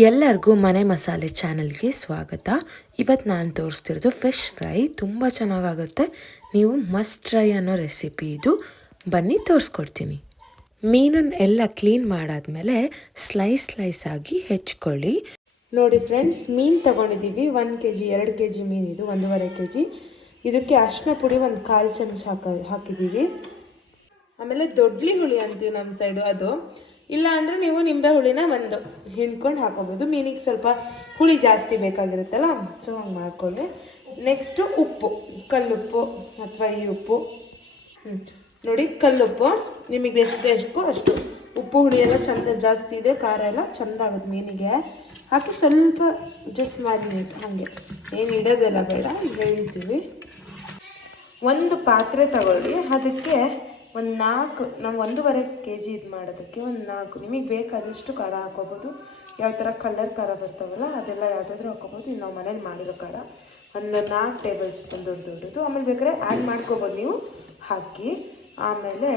ಎಲ್ಲರಿಗೂ ಮನೆ ಮಸಾಲೆ ಚಾನಲ್ಗೆ ಸ್ವಾಗತ. ಇವತ್ತು ನಾನು ತೋರಿಸ್ತಿರೋದು ಫಿಶ್ ಫ್ರೈ. ತುಂಬ ಚೆನ್ನಾಗಾಗುತ್ತೆ. ನೀವು ಮಸ್ಟ್ ಟ್ರೈ ಅನ್ನೋ ರೆಸಿಪಿ ಇದು. ಬನ್ನಿ ತೋರಿಸ್ಕೊಡ್ತೀನಿ. ಮೀನನ್ನು ಎಲ್ಲ ಕ್ಲೀನ್ ಮಾಡಾದ್ಮೇಲೆ ಸ್ಲೈಸ್ ಆಗಿ ಹೆಚ್ಕೊಳ್ಳಿ. ನೋಡಿ ಫ್ರೆಂಡ್ಸ್, ಮೀನು ತೊಗೊಂಡಿದ್ದೀವಿ. 1 kg 2 kg ಮೀನು ಇದು, 1.5 kg. ಇದಕ್ಕೆ ಅರಿಶಿನ ಪುಡಿ 1/4 ಚಮಚ ಹಾಕಿದ್ದೀವಿ. ಆಮೇಲೆ ದೊಡ್ಡಲಿ ಹುಳಿ ಅಂತೀವಿ ನಮ್ಮ ಸೈಡು, ಅದು ಇಲ್ಲ ಅಂದರೆ ನೀವು ನಿಂಬೆ ಹುಳಿನ ಒಂದು ಹಿಂಡ್ಕೊಂಡು ಹಾಕೋಬೋದು. ಮೀನಿಗೆ ಸ್ವಲ್ಪ ಹುಳಿ ಜಾಸ್ತಿ ಬೇಕಾಗಿರುತ್ತಲ್ಲ, ಸೊ ಹಂಗೆ ಮಾಡ್ಕೊಳ್ಳಿ. ನೆಕ್ಸ್ಟು ಉಪ್ಪು, ಕಲ್ಲುಪ್ಪು ಅಥವಾ ಈ ಉಪ್ಪು. ನೋಡಿ, ಕಲ್ಲುಪ್ಪು ನಿಮಗೆ ಎಷ್ಟು ಬೇಕೋ ಅಷ್ಟು ಉಪ್ಪು. ಹುಳಿ ಎಲ್ಲ ಚೆಂದ ಜಾಸ್ತಿ ಇದೆ, ಖಾರ ಎಲ್ಲ ಚೆಂದ ಆಗುತ್ತೆ ಮೀನಿಗೆ. ಹಾಕಿ ಸ್ವಲ್ಪ ಜಸ್ಟ್ ಮ್ಯಾರಿನೇಟ್, ಹಾಗೆ ಏನು ಇಡೋದೆಲ್ಲ ಬೇಡ, ಹೇಳ್ತೀವಿ. ಒಂದು ಪಾತ್ರೆ ತಗೊಳ್ಳಿ. ಅದಕ್ಕೆ ಒಂದು 4, ನಾವು 1.5 kg ಇದು ಮಾಡೋದಕ್ಕೆ 4 ನಿಮಗೆ ಬೇಕಾದಷ್ಟು ಖಾರ ಹಾಕೋಬೋದು. ಯಾವ ಥರ ಕಲರ್ ಖಾರ ಬರ್ತಾವಲ್ಲ ಅದೆಲ್ಲ ಯಾವುದಾದ್ರೂ ಹಾಕೋಬೋದು. ಇದು ನಾವು ಮನೇಲಿ ಮಾಡಿರೋ ಖಾರ. ಒಂದು 4 ಟೇಬಲ್ ಸ್ಪೂನ್ ದೊಡ್ಡದು. ಆಮೇಲೆ ಬೇಕಾದ್ರೆ ಆ್ಯಡ್ ಮಾಡ್ಕೋಬೋದು ನೀವು, ಹಾಕಿ. ಆಮೇಲೆ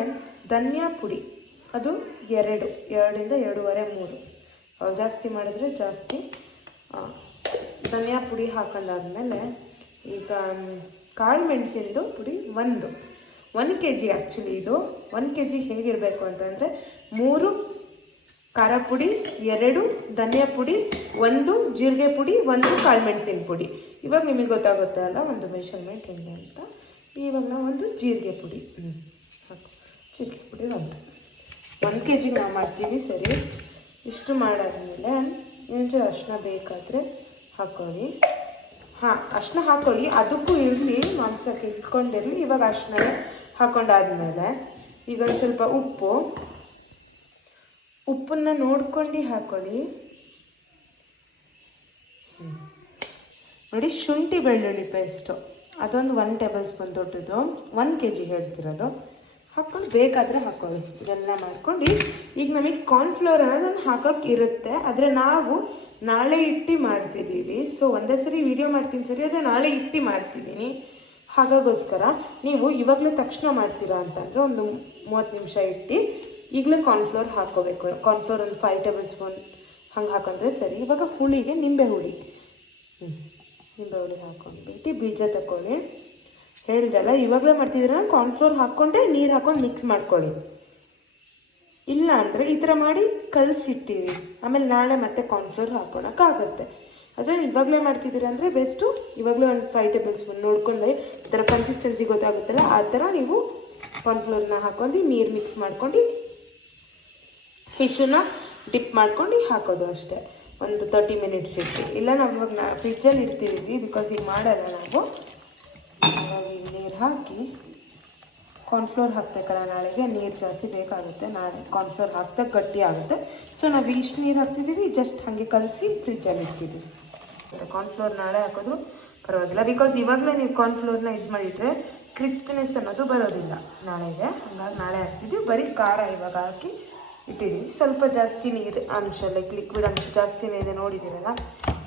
ಧನಿಯಾ ಪುಡಿ ಅದು 2 2 ಇಂದ 2.5 3, ಜಾಸ್ತಿ ಮಾಡಿದ್ರೆ ಜಾಸ್ತಿ. ಧನಿಯಾ ಪುಡಿ ಹಾಕೊಂಡಾದ್ಮೇಲೆ ಈಗ ಕಾಳು ಮೆಣಸಿಂದು ಪುಡಿ 1 kg. ಆ್ಯಕ್ಚುಲಿ ಇದು 1 kg ಹೇಗಿರಬೇಕು ಅಂತಂದರೆ 3 ಖಾರ ಪುಡಿ, 2 ಧನಿಯಾ ಪುಡಿ, 1 ಜೀರಿಗೆ ಪುಡಿ, 1 ಕಾಳು ಮೆಣಸಿನ ಪುಡಿ. ಇವಾಗ ನಿಮಗೆ ಗೊತ್ತಾಗುತ್ತೆ ಅಲ್ಲ ಒಂದು ಮೆಷರ್ಮೆಂಟ್ ಹೆಂಗೆ ಅಂತ. ಇವಾಗ ನಾವು 1 ಜೀರಿಗೆ ಪುಡಿ ಹಾಕು. ಜೀರಿಗೆ ಪುಡಿ 1 kg ನಾವು ಮಾಡ್ತೀವಿ. ಸರಿ, ಇಷ್ಟು ಮಾಡಾದ್ಮೇಲೆ ಇನ್ನೊಂಚೂರು ಅರಿಶಿನ ಬೇಕಾದರೆ ಹಾಕ್ಕೊಳ್ಳಿ. ಅರಿಶಿನ ಹಾಕ್ಕೊಳ್ಳಿ, ಅದಕ್ಕೂ ಇರಲಿ, ಮಾಂಸಕ್ಕೆ ಇಟ್ಕೊಂಡಿರಲಿ. ಇವಾಗ ಅರಿಶಿನ ಹಾಕೊಂಡಾದ್ಮೇಲೆ ಈಗ ಒಂದು ಸ್ವಲ್ಪ ಉಪ್ಪನ್ನು ನೋಡ್ಕೊಂಡು ಹಾಕ್ಕೊಳ್ಳಿ. ನೋಡಿ, ಶುಂಠಿ ಬೆಳ್ಳುಳ್ಳಿ ಪೇಸ್ಟು ಅದೊಂದು 1 ಟೇಬಲ್ ಸ್ಪೂನ್ ದೊಡ್ಡದು, 1 kg ಹೇಳ್ತಿರೋದು. ಹಾಕ್ಕೊಂಡು ಬೇಕಾದರೆ ಹಾಕ್ಕೊಳ್ಳಿ. ಇದೆಲ್ಲ ಮಾಡ್ಕೊಂಡು ಈಗ ನಮಗೆ ಕಾರ್ನ್ಫ್ಲೋರ್ ಅನ್ನೋದನ್ನು ಹಾಕೋಕ್ಕೆ ಇರುತ್ತೆ. ಆದರೆ ನಾವು ನಾಳೆ ಇಟ್ಟು ಮಾಡ್ತಿದ್ದೀವಿ. ಸೊ ಒಂದೇ ಸರಿ ವೀಡಿಯೋ ಮಾಡ್ತೀನಿ ಸರಿ, ಆದರೆ ನಾಳೆ ಇಟ್ಟು ಮಾಡ್ತಿದ್ದೀನಿ. ಹಾಗಾಗೋಸ್ಕರ ನೀವು ಇವಾಗಲೇ ತಕ್ಷಣ ಮಾಡ್ತೀರಾ ಅಂತಂದರೆ ಒಂದು 30 ನಿಮಿಷ ಇಟ್ಟು ಈಗಲೇ ಕಾರ್ನ್ಫ್ಲೋರ್ ಹಾಕ್ಕೋಬೇಕು. ಕಾರ್ನ್ಫ್ಲೋರ್ ಒಂದು 5 ಟೇಬಲ್ ಸ್ಪೂನ್ ಹಂಗೆ ಹಾಕೊಂಡ್ರೆ ಸರಿ. ಇವಾಗ ಹುಳಿಗೆ ನಿಂಬೆ ಹುಳಿ ಹಾಕ್ಕೊಂಡ್ಬಿಟ್ಟು ಬೀಜ ತಗೊಳ್ಳಿ. ಹೇಳ್ದಲ್ಲ, ಇವಾಗಲೇ ಮಾಡ್ತಿದ್ದೀರ ಕಾರ್ನ್ಫ್ಲೋರ್ ಹಾಕ್ಕೊಂಡೆ ನೀರು ಹಾಕ್ಕೊಂಡು ಮಿಕ್ಸ್ ಮಾಡ್ಕೊಳ್ಳಿ. ಇಲ್ಲ ಅಂದರೆ ಈ ಥರ ಮಾಡಿ ಕಲಸಿಟ್ಟಿರಿ, ಆಮೇಲೆ ನಾಳೆ ಮತ್ತೆ ಕಾರ್ನ್ಫ್ಲೋರ್ ಹಾಕ್ಕೊಳಕ್ಕಾಗತ್ತೆ. ಆದರೆ ಇವಾಗಲೇ ಮಾಡ್ತಿದ್ದೀರ ಅಂದರೆ ಬೆಸ್ಟು. ಇವಾಗಲೇ ಒಂದು 5 ಟೇಬಲ್ ಸ್ಪೂನ್ ನೋಡ್ಕೊಂಡು ಈ ಥರ ಕನ್ಸಿಸ್ಟೆನ್ಸಿ ಗೊತ್ತಾಗುತ್ತಲ್ಲ, ಆ ಥರ ನೀವು ಕಾರ್ನ್ಫ್ಲೋರ್ನ ಹಾಕೊಂಡು ನೀರು ಮಿಕ್ಸ್ ಮಾಡ್ಕೊಂಡು ಫಿಶನ್ನ ಡಿಪ್ ಮಾಡ್ಕೊಂಡು ಹಾಕೋದು ಅಷ್ಟೇ. ಒಂದು 30 ಮಿನಿಟ್ಸ್ ಇಟ್ಟು. ಇಲ್ಲ ನಾವು ಇವಾಗ ಫ್ರಿಜ್ಜಲ್ಲಿ ಇಡ್ತಿದ್ದೀವಿ, ಬಿಕಾಸ್ ಈಗ ಮಾಡಲ್ಲ ನಾವು. ಈಗ ನೀರು ಹಾಕಿ ಕಾರ್ನ್ಫ್ಲೋರ್ ಹಾಕ್ಬೇಕಲ್ಲ, ನಾಳೆಗೆ ನೀರು ಜಾಸ್ತಿ ಬೇಕಾಗುತ್ತೆ. ನಾಳೆ ಕಾರ್ನ್ಫ್ಲೋರ್ ಹಾಕ್ದಾಗ ಗಟ್ಟಿ ಆಗುತ್ತೆ. ಸೊ ನಾವು ಇಷ್ಟು ನೀರು ಹಾಕ್ತಿದ್ದೀವಿ, ಜಸ್ಟ್ ಹಾಗೆ ಕಲಸಿ ಫ್ರಿಜ್ಜಲ್ಲಿ ಇಡ್ತಿದ್ದೀವಿ. ಮತ್ತು ಕಾರ್ನ್ಫ್ಲೋರ್ ನಾಳೆ ಹಾಕಿದ್ರು ಪರವಾಗಿಲ್ಲ, ಬಿಕಾಸ್ ಇವಾಗಲೇ ನೀವು ಕಾರ್ನ್ಫ್ಲೋರ್ನ ಇದು ಮಾಡಿದರೆ ಕ್ರಿಸ್ಪಿನೆಸ್ ಅನ್ನೋದು ಬರೋದಿಲ್ಲ ನಾಳೆಗೆ. ಹಂಗಾಗಿ ನಾಳೆ ಹಾಕ್ತಿದ್ದೀವಿ. ಬರೀ ಖಾರ ಇವಾಗ ಹಾಕಿ ಇಟ್ಟಿದ್ದೀವಿ. ಸ್ವಲ್ಪ ಜಾಸ್ತಿ ನೀರು ಅಂಶ, ಲೈಕ್ ಲಿಕ್ವಿಡ್ ಅಂಶ ಜಾಸ್ತಿನೇ ಇದೆ, ನೋಡಿದ್ದೀರಲ್ಲ.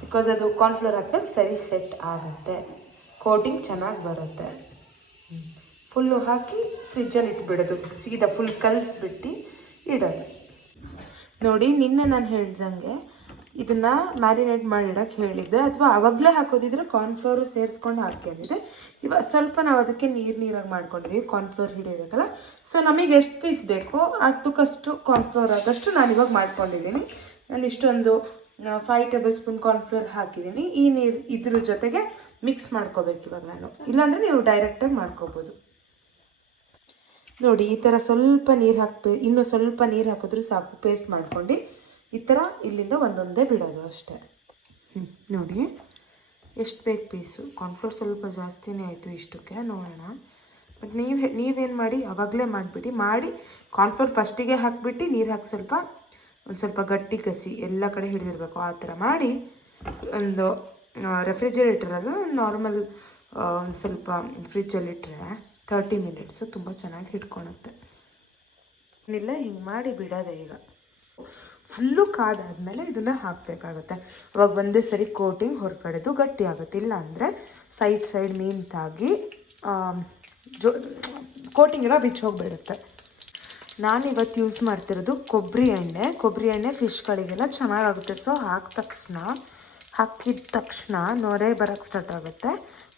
ಬಿಕಾಸ್ ಅದು ಕಾರ್ನ್ಫ್ಲೋರ್ ಹಾಕಿದಾಗ ಸರಿ ಸೆಟ್ ಆಗುತ್ತೆ, ಕೋಟಿಂಗ್ ಚೆನ್ನಾಗಿ ಬರುತ್ತೆ. ಫುಲ್ಲು ಹಾಕಿ ಫ್ರಿಜ್ಜಲ್ಲಿ ಇಟ್ಬಿಡೋದು, ಸೀದಾ ಫುಲ್ ಕಲಿಸ್ಬಿಟ್ಟು ಇಡೋದು. ನೋಡಿ, ನಿನ್ನೆ ನಾನು ಹೇಳ್ದಂಗೆ ಇದನ್ನು ಮ್ಯಾರಿನೇಟ್ ಮಾಡಿಡೋಕ್ಕೆ ಹೇಳಿದ್ದೆ, ಅಥವಾ ಆವಾಗಲೇ ಹಾಕೋದಿದ್ರೆ ಕಾರ್ನ್ಫ್ಲೋರು ಸೇರಿಸ್ಕೊಂಡು ಹಾಕಿದ್ದೆ. ಇವಾಗ ಸ್ವಲ್ಪ ನಾವು ಅದಕ್ಕೆ ನೀರಾಗಿ ಮಾಡ್ಕೊಂಡಿದ್ದೀವಿ, ಕಾರ್ನ್ಫ್ಲೋರ್ ಹಿಡಿಯೋಬೇಕಲ್ಲ. ಸೊ ನಮಗೆ ಎಷ್ಟು ಪೀಸ್ ಬೇಕೋ ಅದಕ್ಕಷ್ಟು ಕಾರ್ನ್ಫ್ಲೋರ್ ಆದಷ್ಟು ನಾನು ಇವಾಗ ಮಾಡ್ಕೊಂಡಿದ್ದೀನಿ. ನಾನು ಇಷ್ಟೊಂದು 5 ಟೇಬಲ್ ಸ್ಪೂನ್ ಕಾರ್ನ್ಫ್ಲೋರ್ ಹಾಕಿದ್ದೀನಿ. ಈ ನೀರು ಇದ್ರ ಜೊತೆಗೆ ಮಿಕ್ಸ್ ಮಾಡ್ಕೋಬೇಕು ಇವಾಗ ನಾನು. ಇಲ್ಲಾಂದರೆ ನೀವು ಡೈರೆಕ್ಟಾಗಿ ಮಾಡ್ಕೋಬೋದು. ನೋಡಿ, ಈ ಥರ ಸ್ವಲ್ಪ ನೀರು ಇನ್ನೂ ಸ್ವಲ್ಪ ನೀರು ಹಾಕಿದ್ರು ಸಾಕು. ಪೇಸ್ಟ್ ಮಾಡ್ಕೊಂಡು ಈ ಥರ ಇಲ್ಲಿಂದ ಒಂದೊಂದೇ ಬಿಡೋದು ಅಷ್ಟೇ. ನೋಡಿ ಎಷ್ಟು ಬೇಕು ಪೀಸು. ಕಾರ್ನ್ಫ್ಲೋರ್ ಸ್ವಲ್ಪ ಜಾಸ್ತಿನೇ ಆಯಿತು ಇಷ್ಟಕ್ಕೆ, ನೋಡೋಣ. ಬಟ್ ನೀವೇನು ಮಾಡಿ, ಆವಾಗಲೇ ಮಾಡಿ ಕಾರ್ನ್ಫ್ಲೋರ್ ಫಸ್ಟಿಗೆ ಹಾಕಿಬಿಟ್ಟು ನೀರು ಹಾಕಿ ಒಂದು ಸ್ವಲ್ಪ ಗಟ್ಟಿ ಕಸಿ ಎಲ್ಲ ಕಡೆ ಹಿಡಿದಿರಬೇಕು. ಆ ಥರ ಮಾಡಿ ಒಂದು ರೆಫ್ರಿಜರೇಟರಲ್ಲ, ನಾರ್ಮಲ್ ಒಂದು ಸ್ವಲ್ಪ ಫ್ರಿಜ್ಜಲ್ಲಿಟ್ಟರೆ 30 ಮಿನಿಟ್ಸು ತುಂಬ ಚೆನ್ನಾಗಿ ಹಿಡ್ಕೊಳುತ್ತೆ. ಇಲ್ಲ, ಹಿಂಗೆ ಮಾಡಿ ಬಿಡೋದೆ. ಈಗ ಫುಲ್ಲು ಕಾದಾದ್ಮೇಲೆ ಇದನ್ನು ಹಾಕಬೇಕಾಗುತ್ತೆ. ಅವಾಗ ಒಂದೇ ಸರಿ ಕೋಟಿಂಗ್ ಹೊರಗಡೆದು ಗಟ್ಟಿ ಆಗುತ್ತೆ. ಇಲ್ಲ ಅಂದರೆ ಸೈಡ್ ಮೀನು ತಾಗಿ ಕೋಟಿಂಗ್ ಎಲ್ಲ ಬಿಚ್ಚೋಗ್ಬಿಡುತ್ತೆ. ನಾನಿವತ್ತು ಯೂಸ್ ಮಾಡ್ತಿರೋದು ಕೊಬ್ಬರಿ ಎಣ್ಣೆ ಫಿಶ್ಗಳಿಗೆಲ್ಲ ಚೆನ್ನಾಗಾಗುತ್ತೆ. ಸೊ ಹಾಕಿದ ತಕ್ಷಣ ನೊರೆ ಬರೋಕ್ಕೆ ಸ್ಟಾರ್ಟ್ ಆಗುತ್ತೆ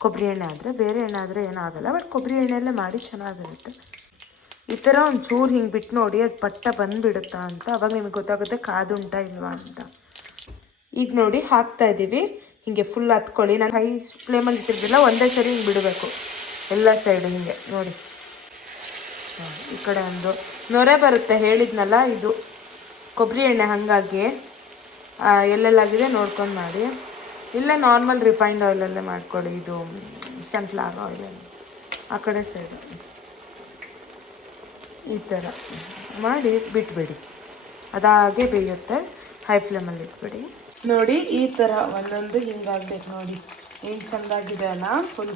ಕೊಬ್ಬರಿ ಎಣ್ಣೆ ಆದರೆ. ಬೇರೆ ಎಣ್ಣೆ ಆದರೆ ಏನಾಗಲ್ಲ, ಬಟ್ ಕೊಬ್ಬರಿ ಎಣ್ಣೆಯಲ್ಲೇ ಮಾಡಿ ಚೆನ್ನಾಗಿರುತ್ತೆ. ಈ ಥರ ಒಂಚೂರು ಹಿಂಗೆ ಬಿಟ್ಟು ನೋಡಿ, ಅದು ಪಟ್ಟ ಬಂದುಬಿಡುತ್ತಾ ಅಂತ. ಅವಾಗ ನಿಮಗೆ ಗೊತ್ತಾಗುತ್ತೆ ಕಾದುಂಟಾ ಇಲ್ವಾ ಅಂತ. ಈಗ ನೋಡಿ ಹಾಕ್ತಾಯಿದ್ದೀವಿ, ಹೀಗೆ ಫುಲ್ ಹತ್ಕೊಳ್ಳಿ. ನಾನು ಹೈ ಫ್ಲೇಮಲ್ಲಿ ಇಟ್ಟಿರ್ದಿಲ್ಲ, ಒಂದೇ ಸರಿ ಹಿಂಗೆ ಬಿಡಬೇಕು ಎಲ್ಲ ಸೈಡು ಹಿಂಗೆ ನೋಡಿ. ಈ ಕಡೆ ಒಂದು ನೊರೆ ಬರುತ್ತೆ ಹೇಳಿದ್ನಲ್ಲ, ಇದು ಕೊಬ್ಬರಿ ಎಣ್ಣೆ. ಹಾಗಾಗಿ ಎಲ್ಲೆಲ್ಲಾಗಿದೆ ನೋಡ್ಕೊಂಡು ಮಾಡಿ. ಇಲ್ಲ ನಾರ್ಮಲ್ ರಿಫೈನ್ಡ್ ಆಯಿಲಲ್ಲೇ ಮಾಡ್ಕೊಳ್ಳಿ, ಇದು ಸನ್ಫ್ಲವರ್ ಆಯಿಲಲ್ಲಿ ಆ ಕಡೆ ಸೈಡು ಈ ಥರ ಮಾಡಿ ಬಿಟ್ಬಿಡಿ. ಅದಾಗೆ ಬೇಯುತ್ತೆ, ಹೈ ಫ್ಲೇಮಲ್ಲಿ ಇಟ್ಬಿಡಿ. ನೋಡಿ ಈ ಥರ ಒಂದೊಂದು ಹಿಂಗಾಗ್ಬೇಕು ನೋಡಿ, ಏನು ಚೆಂದಾಗಿದೆ ಅಲ್ಲ. ಫುಲ್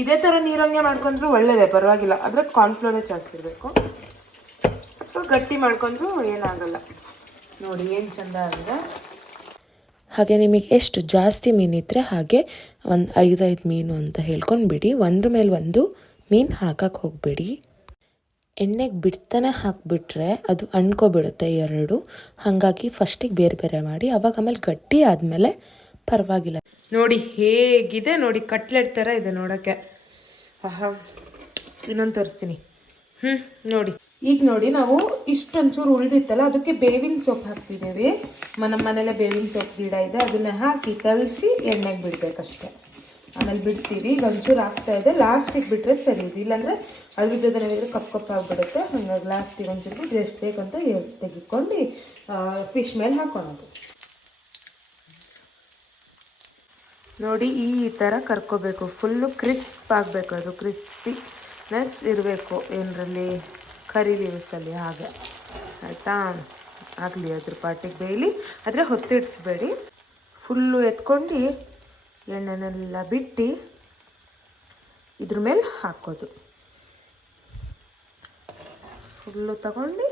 ಇದೇ ಥರ ನೀರಂಗೆ ಮಾಡ್ಕೊಂಡ್ರು ಒಳ್ಳೆಯದೇ, ಪರವಾಗಿಲ್ಲ. ಆದರೆ ಕಾರ್ನ್ಫ್ಲೋರೇ ಜಾಸ್ತಿ ಇರಬೇಕು, ಅಥವಾ ಗಟ್ಟಿ ಮಾಡ್ಕೊಂಡ್ರು ಏನಾಗಲ್ಲ. ನೋಡಿ ಏನು ಚೆಂದ ಆಗಿದೆ. ಹಾಗೆ ನಿಮಗೆ ಎಷ್ಟು ಜಾಸ್ತಿ ಮೀನಿದ್ರೆ ಹಾಗೆ ಒಂದು 5 ಮೀನು ಅಂತ ಹೇಳ್ಕೊಂಡು ಬಿಡಿ. ಒಂದ್ರ ಮೇಲೆ ಒಂದು ಮೀನು ಹಾಕಕ್ಕೆ ಹೋಗಬೇಡಿ. ಎಣ್ಣೆಗೆ ಬಿಡ್ತಾನೆ ಹಾಕಿಬಿಟ್ರೆ ಅದು ಅಂಡ್ಕೊಬಿಡುತ್ತೆ ಎರಡು. ಹಾಗಾಗಿ ಫಸ್ಟಿಗೆ ಬೇರೆ ಬೇರೆ ಮಾಡಿ, ಆವಾಗ ಆಮೇಲೆ ಗಟ್ಟಿ ಆದಮೇಲೆ ಪರವಾಗಿಲ್ಲ. ನೋಡಿ ಹೇಗಿದೆ ನೋಡಿ, ಕಟ್ಲೆಟ್ ಥರ ಇದೆ ನೋಡೋಕ್ಕೆ. ಇನ್ನೊಂದು ತೋರಿಸ್ತೀನಿ. ನೋಡಿ ಈಗ ನೋಡಿ, ನಾವು ಇಷ್ಟೊಂಚೂರು ಉಳಿದಿತ್ತಲ್ಲ, ಅದಕ್ಕೆ ಬೇವಿನ ಸೊಪ್ಪು ಹಾಕ್ತಿದ್ದೇವೆ. ನಮ್ಮ ಮನೇಲೆ ಬೇವಿನ ಸೊಪ್ಪು ಗಿಡ ಇದೆ, ಅದನ್ನು ಹಾಕಿ ಕಲಸಿ ಎಣ್ಣೆಗೆ ಬಿಡಬೇಕಷ್ಟೆ. ಆಮೇಲೆ ಬಿಡ್ತೀವಿ. ಈಗ ಒಂಚೂರು ಆಗ್ತಾಯಿದೆ, ಲಾಸ್ಟಿಗೆ ಬಿಟ್ಟರೆ ಸರಿ ಇದು. ಇಲ್ಲಾಂದರೆ ಅದ್ರ ಜೊತೆ ನಾವಿದ್ರೆ ಕಪ್ ಆಗಿಬಿಡುತ್ತೆ. ಹಾಗಾಗಿ ಲಾಸ್ಟಿಗೆ ಒಂಚೂರು ಎಷ್ಟು ಬೇಕಂತ ತೆಗಿಕೊಂಡು ಫಿಶ್ ಮೇಲೆ ಹಾಕೊಳ್ಳೋದು. ನೋಡಿ ಈ ಥರ ಕರ್ಕೋಬೇಕು, ಫುಲ್ಲು ಕ್ರಿಸ್ಪ್ ಆಗಬೇಕು. ಅದು ಕ್ರಿಸ್ಪಿನೆಸ್ ಇರಬೇಕು ಏನರಲ್ಲಿ, ಕರಿ ಲೀವ್ಸಲ್ಲಿ. ಹಾಗೆ ಆಯಿತಾ, ಆಗಲಿ ಅದ್ರ ಪಾಟಿಗೆ ಬೇಯಲಿ. ಆದರೆ ಹೊತ್ತಿಡಿಸ್ಬೇಡಿ, ಫುಲ್ಲು ಎತ್ಕೊಂಡು ಎಣ್ಣೆನೆಲ್ಲ ಬಿಟ್ಟು ಇದ್ರ ಮೇಲೆ ಹಾಕೋದು. ಫುಲ್ಲು ತಗೊಂಡು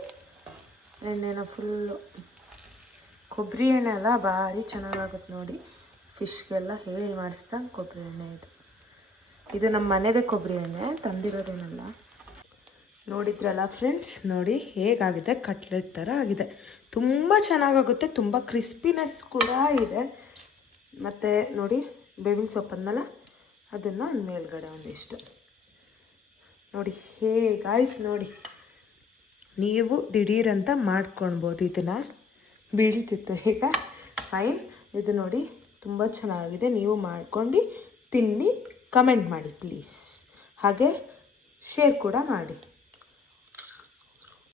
ಎಣ್ಣೆನ ಫುಲ್ಲು, ಕೊಬ್ಬರಿ ಎಣ್ಣೆ ಅಲ್ಲ, ಭಾರಿ ಚೆನ್ನಾಗಾಗುತ್ತೆ ನೋಡಿ. ಫಿಶ್ಗೆಲ್ಲ ಹೇಳಿ ಮಾಡಿಸ್ದಂಗೆ ಕೊಬ್ಬರಿ ಎಣ್ಣೆ ಇದು ನಮ್ಮ ಮನೆದೇ ಕೊಬ್ಬರಿ ಎಣ್ಣೆ, ತಂದಿರೋದೇನಲ್ಲ. ನೋಡಿದ್ರಲ್ಲ ಫ್ರೆಂಡ್ಸ್, ನೋಡಿ ಹೇಗಾಗಿದೆ, ಕಟ್ಲೆಟ್ ಥರ ಆಗಿದೆ. ತುಂಬ ಚೆನ್ನಾಗಾಗುತ್ತೆ, ತುಂಬ ಕ್ರಿಸ್ಪಿನೆಸ್ ಕೂಡ ಇದೆ. ಮತ್ತು ನೋಡಿ ಬೇವಿನ ಸೊಪ್ಪನ್ನಲ್ಲ, ಅದನ್ನು ಮೇಲ್ಗಡೆ ಒಂದಿಷ್ಟು ನೋಡಿ ಹೇಗಾಯ್ತು ನೋಡಿ. ನೀವು ದಿಢೀರಂತ ಮಾಡ್ಕೊಳ್ಬೋದು ಇದನ್ನು, ಬೀಳ್ತಿತ್ತು ಈಗ. ಫೈನ್, ಇದು ನೋಡಿ ತುಂಬ ಚೆನ್ನಾಗಿದೆ. ನೀವು ಮಾಡ್ಕೊಂಡು ತಿನ್ನಿ, ಕಮೆಂಟ್ ಮಾಡಿ ಪ್ಲೀಸ್. ಹಾಗೆ ಶೇರ್ ಕೂಡ ಮಾಡಿ.